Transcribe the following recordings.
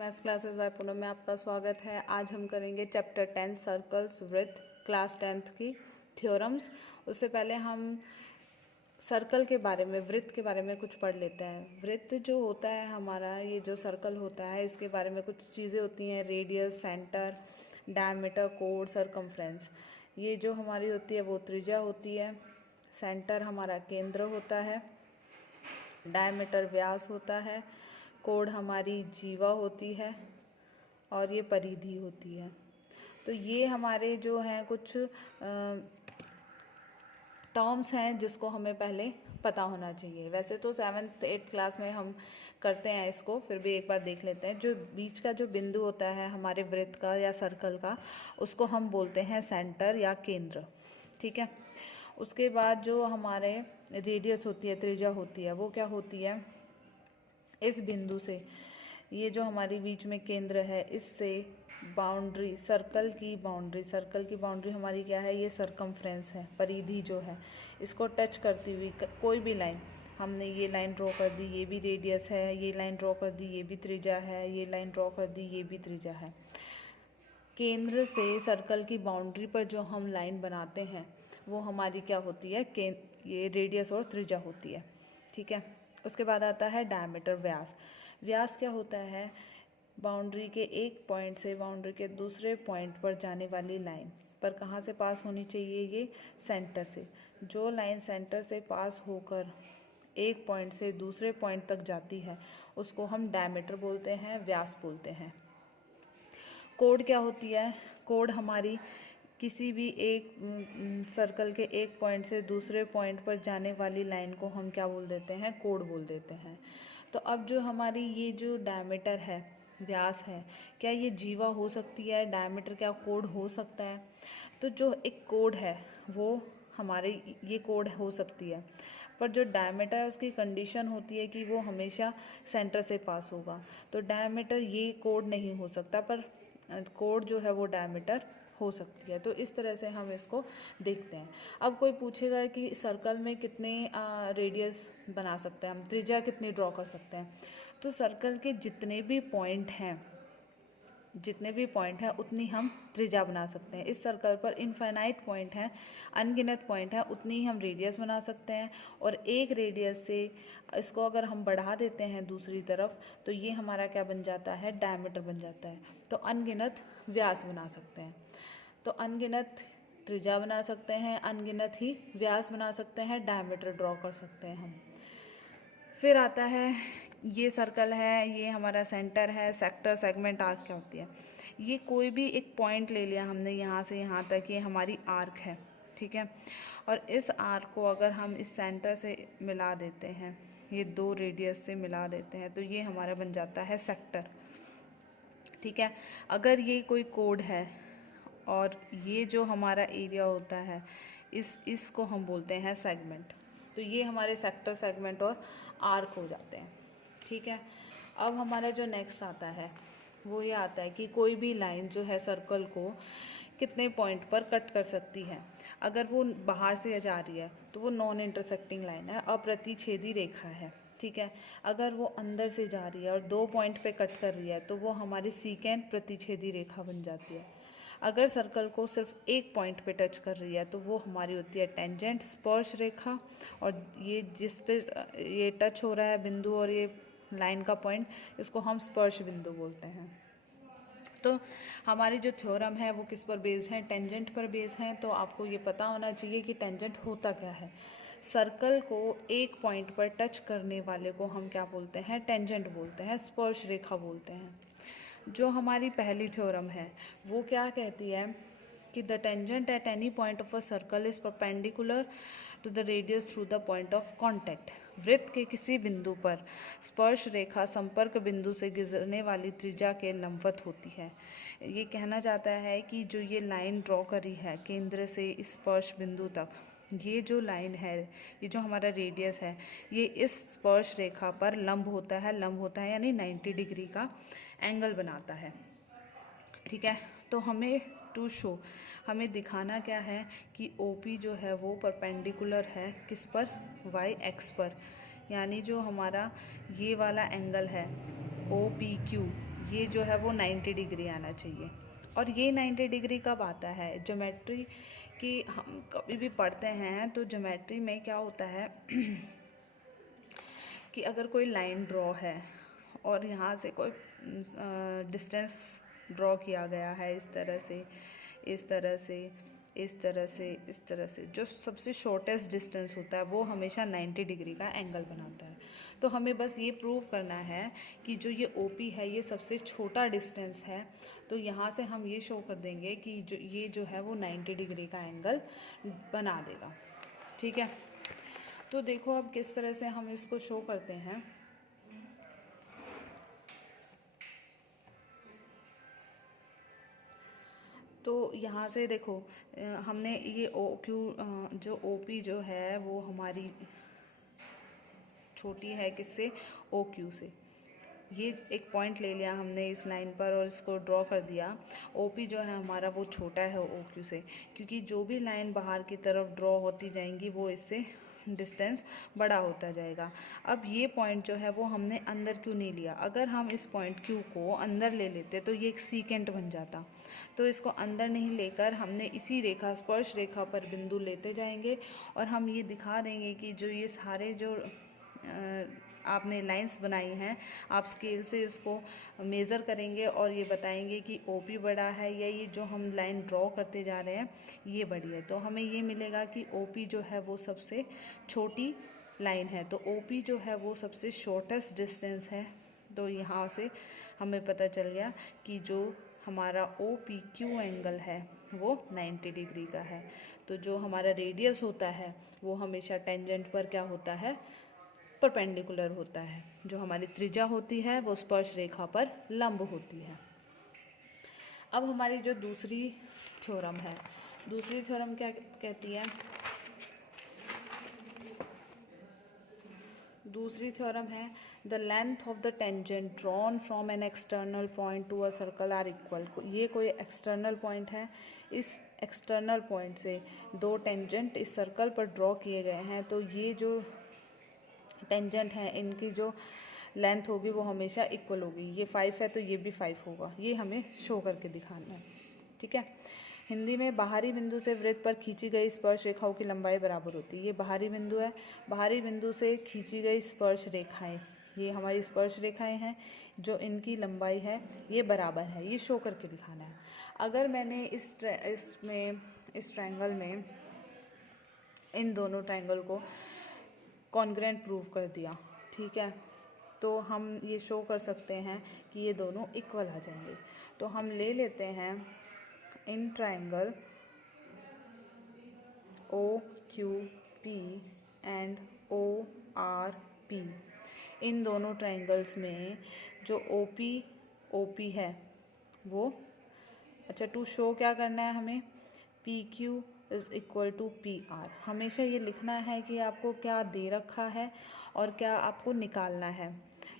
Maths classes bye Poonam में आपका स्वागत है। आज हम करेंगे चैप्टर 10 सर्कल्स वृत्त, क्लास 10th की थ्योरम्स। उससे पहले हम सर्कल के बारे में, वृत्त के बारे में कुछ पढ़ लेते हैं। वृत्त जो होता है हमारा, ये जो सर्कल होता है, इसके बारे में कुछ चीज़ें होती हैं। Radius, centre, diameter, code, circumference. ये जो हमारी होती है वो त्रिज्या होती है। सेंटर हमारा केंद्र होता है। डायमीटर व्यास होता है। कोड हमारी जीवा होती है और ये परिधि होती है। तो ये हमारे जो हैं कुछ टर्म्स हैं जिसको हमें पहले पता होना चाहिए। वैसे तो 7th 8th क्लास में हम करते हैं इसको, फिर भी एक बार देख लेते हैं। जो बीच का जो बिंदु होता है हमारे वृत्त का या सर्कल का, उसको हम बोलते हैं सेंटर या केंद्र। ठीक है। उसके बाद जो हमारे रेडियस होती है, त्रिज्या होती है, वो क्या होती है? इस बिंदु से, ये जो हमारी बीच में केंद्र है, इससे बाउंड्री, सर्कल की बाउंड्री हमारी क्या है? ये सरकमफ्रेंस है, परिधि जो है। इसको टच करती हुई कोई भी लाइन, हमने ये लाइन ड्रॉ कर दी, ये भी रेडियस है। ये लाइन ड्रॉ कर दी, ये भी त्रिज्या है। ये लाइन ड्रॉ कर दी, ये भी त्रिज्या है। केंद्र से सर्कल की बाउंड्री पर जो हम लाइन बनाते हैं वो हमारी क्या होती है? ये रेडियस और त्रिज्या होती है। ठीक है। उसके बाद आता है डायमीटर, व्यास। व्यास क्या होता है? बाउंड्री के एक पॉइंट से बाउंड्री के दूसरे पॉइंट पर जाने वाली लाइन पर कहाँ से पास होनी चाहिए? ये सेंटर से। जो लाइन सेंटर से पास होकर एक पॉइंट से दूसरे पॉइंट तक जाती है उसको हम डायमीटर बोलते हैं, व्यास बोलते हैं। कोड क्या होती है? कोड हमारी किसी भी एक सर्कल के एक पॉइंट से दूसरे पॉइंट पर जाने वाली लाइन को हम क्या बोल देते हैं? कोड बोल देते हैं। तो अब जो हमारी ये जो डायमीटर है, व्यास है, क्या ये जीवा हो सकती है? डायमीटर क्या कोड हो सकता है? तो जो एक कोड है वो हमारे, ये कोड हो सकती है, पर जो डायमीटर है उसकी कंडीशन होती है कि वो हमेशा सेंटर से पास होगा। तो डायमीटर ये कोड नहीं हो सकता, पर कोड जो है वो डायमीटर हो सकती है। तो इस तरह से हम इसको देखते हैं। अब कोई पूछेगा कि सर्कल में कितने रेडियस बना सकते हैं हम, त्रिज्या कितनी ड्रॉ कर सकते हैं? तो सर्कल के जितने भी पॉइंट हैं उतनी हम त्रिज्या बना सकते हैं। इस सर्कल पर इनफाइनाइट पॉइंट हैं, अनगिनत पॉइंट हैं, उतनी ही हम रेडियस बना सकते हैं। और एक रेडियस से इसको अगर हम बढ़ा देते हैं दूसरी तरफ, तो ये हमारा क्या बन जाता है? डायमीटर बन जाता है। तो अनगिनत व्यास बना सकते हैं। तो अनगिनत त्रिज्या बना सकते हैं, अनगिनत ही व्यास बना सकते हैं, डायमीटर ड्रॉ कर सकते हैं हम। फिर आता है, ये सर्कल है, ये हमारा सेंटर है। सेक्टर, सेगमेंट, आर्क क्या होती है? ये कोई भी एक पॉइंट ले लिया हमने, यहाँ से यहाँ तक, ये हमारी आर्क है। ठीक है। और इस आर्क को अगर हम इस सेंटर से मिला देते हैं, ये दो रेडियस से मिला देते हैं, तो ये हमारा बन जाता है सेक्टर। ठीक है। अगर ये कोई कोड है और ये जो हमारा एरिया होता है, इसको हम बोलते हैं सेगमेंट। तो ये हमारे सेक्टर, सेगमेंट और आर्क हो जाते हैं। ठीक है। अब हमारा जो नेक्स्ट आता है वो ये आता है कि कोई भी लाइन जो है सर्कल को कितने पॉइंट पर कट कर सकती है। अगर वो बाहर से जा रही है तो वो नॉन इंटरसेक्टिंग लाइन है, अप्रतिच्छेदी रेखा है। ठीक है। अगर वो अंदर से जा रही है और 2 पॉइंट पे कट कर रही है तो वो हमारी सीकेंट प्रतिच्छेदी रेखा बन जाती है। अगर सर्कल को सिर्फ एक पॉइंट पे टच कर रही है तो वो हमारी होती है टेंजेंट, स्पर्श रेखा। और ये जिस पे ये टच हो रहा है बिंदु और ये लाइन का पॉइंट, इसको हम स्पर्श बिंदु बोलते हैं। तो हमारी जो थ्योरम है वो किस पर बेस्ड है? टेंजेंट पर बेस्ड है। तो आपको ये पता होना चाहिए कि टेंजेंट होता क्या है। सर्कल को एक पॉइंट पर टच करने वाले को हम क्या बोलते हैं? टेंजेंट बोलते हैं, स्पर्श रेखा बोलते हैं। जो हमारी पहली थ्योरम है वो क्या कहती है कि the tangent at any point of a circle is perpendicular to the radius through the point of contact. वृत्त के किसी बिंदु पर स्पर्श रेखा संपर्क बिंदु से गुजरने वाली त्रिज्या के लंबवत होती है। ये कहना चाहता है कि जो ये लाइन ड्रॉ करी है केंद्र से स्पर्श बिंदु तक, ये जो लाइन है, ये जो हमारा रेडियस है, ये इस स्पर्श रेखा पर लंब होता है यानी 90 डिग्री का एंगल बनाता है। ठीक है। तो हमें टू शो, हमें दिखाना क्या है कि OP जो है वो परपेंडिकुलर है किस पर? वाई एक्स पर। यानी जो हमारा ये वाला एंगल है OPQ, ये जो है वो 90 डिग्री आना चाहिए। और ये 90 डिग्री कब आता है? ज्योमेट्री की हम कभी भी पढ़ते हैं तो ज्योमेट्री में क्या होता है कि अगर कोई लाइन ड्रॉ है और यहाँ से कोई डिस्टेंस ड्रॉ किया गया है इस तरह से, इस तरह से, इस तरह से, इस तरह से, जो सबसे शॉर्टेस्ट डिस्टेंस होता है वो हमेशा 90 डिग्री का एंगल बनाता है। तो हमें बस ये प्रूव करना है कि जो ये OP है ये सबसे छोटा डिस्टेंस है, तो यहाँ से हम ये शो कर देंगे कि जो है वो 90 डिग्री का एंगल बना देगा। ठीक है, तो देखो अब किस तरह से हम इसको शो करते हैं। तो यहाँ से देखो हमने ये जो OP जो है वो हमारी छोटी है किससे? OQ से। ये एक पॉइंट ले लिया हमने इस लाइन पर और इसको ड्रॉ कर दिया। OP जो है हमारा वो छोटा है OQ से, क्योंकि जो भी लाइन बाहर की तरफ ड्रॉ होती जाएंगी वो इससे डिस्टेंस बड़ा होता जाएगा। अब ये पॉइंट जो है वो हमने अंदर क्यों नहीं लिया? अगर हम इस पॉइंट Q को अंदर ले लेते तो ये एक सीकेंट बन जाता। तो इसको अंदर नहीं लेकर हमने इसी रेखा, स्पर्श रेखा पर बिंदु लेते जाएंगे और हम ये दिखा देंगे कि जो ये सारे जो आपने लाइंस बनाई हैं, आप स्केल से इसको मेज़र करेंगे और ये बताएंगे कि OP बड़ा है या ये जो हम लाइन ड्रॉ करते जा रहे हैं ये बड़ी है। तो हमें ये मिलेगा कि OP जो है वो सबसे छोटी लाइन है, तो OP जो है वो सबसे शॉर्टेस्ट डिस्टेंस है। तो यहाँ से हमें पता चल गया कि जो हमारा OPQ एंगल है वो 90 डिग्री का है। तो जो हमारा रेडियस होता है वो हमेशा टेंजेंट पर क्या होता है? परपेंडिकुलर होता है। जो हमारी त्रिज्या होती है वो स्पर्श रेखा पर लंब होती है। अब हमारी जो दूसरी थ्योरम है, दूसरी थ्योरम क्या कहती है? दूसरी थ्योरम है the length of the tangent drawn from an external point to a circle are equal. ये कोई एक्सटर्नल पॉइंट है, इस एक्सटर्नल पॉइंट से दो टेंजेंट इस सर्कल पर ड्रॉ किए गए हैं, तो ये जो टेंजेंट है इनकी जो लेंथ होगी वो हमेशा इक्वल होगी। ये 5 है तो ये भी 5 होगा, ये हमें शो करके दिखाना है। ठीक है, हिंदी में बाहरी बिंदु से वृत्त पर खींची गई स्पर्श रेखाओं की लंबाई बराबर होती है। ये बाहरी बिंदु है, बाहरी बिंदु से खींची गई स्पर्श रेखाएं, ये हमारी स्पर्श रेखाएं हैं, जो इनकी लंबाई है ये बराबर है, ये शो करके दिखाना है। अगर मैंने इस ट्रायंगल में इन दोनों ट्रायंगल को कॉन्ग्रुएंट प्रूव कर दिया, ठीक है, तो हम ये शो कर सकते हैं कि ये दोनों इक्वल आ जाएंगे। तो हम ले लेते हैं in triangle OQP and ORP, इन दोनों ट्रायंगल्स में जो OP है वो, अच्छा, टू शो क्या करना है हमें? PQ is equal to PR। हमेशा ये लिखना है कि आपको क्या दे रखा है और क्या आपको निकालना है।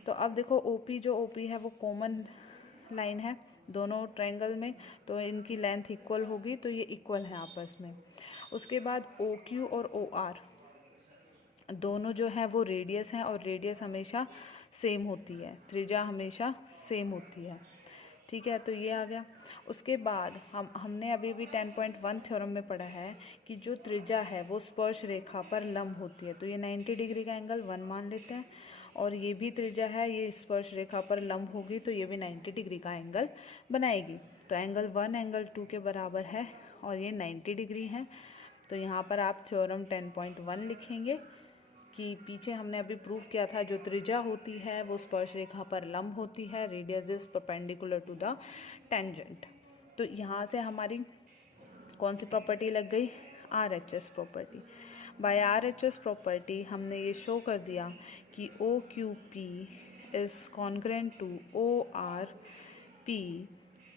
तो अब देखो जो OP है वो कॉमन लाइन है दोनों ट्रायंगल में, तो इनकी लेंथ इक्वल होगी, तो ये इक्वल है आपस में। उसके बाद OQ और OR दोनों जो है वो रेडियस हैं और रेडियस हमेशा सेम होती है, त्रिज्या हमेशा सेम होती है। ठीक है, तो ये आ गया। उसके बाद हमने अभी भी 10.1 थ्योरम में पढ़ा है कि जो त्रिज्या है वो स्पर्श रेखा पर लंब होती है, तो ये 90 डिग्री का एंगल 1 मान लेते हैं, और ये भी त्रिज्या है, ये स्पर्श रेखा पर लंब होगी तो ये भी 90 डिग्री का एंगल बनाएगी। तो एंगल 1 एंगल 2 के बराबर है और ये 90 डिग्री है। तो यहाँ पर आप थ्योरम 10.1 लिखेंगे कि पीछे हमने अभी प्रूव किया था जो त्रिज्या होती है वो स्पर्श रेखा पर लंब होती है, radius is perpendicular to the tangent. तो यहाँ से हमारी कौन सी प्रॉपर्टी लग गई? RHS property. By RHS property हमने ये शो कर दिया कि OQP is congruent to ORP।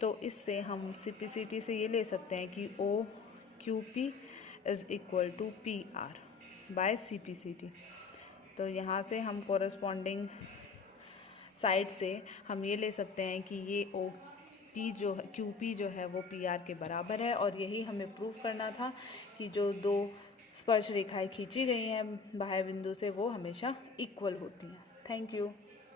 तो इससे हम CPCT से ये ले सकते हैं कि OQP is equal to PR by CPCT। तो यहाँ से हम कोरस्पॉन्डिंग साइड से हम ये ले सकते हैं कि ये QP जो है वो PR के बराबर है, और यही हमें प्रूव करना था कि जो दो स्पर्श रेखाएं खींची गई हैं बाह्य बिंदु से वो हमेशा इक्वल होती हैं। Thank you.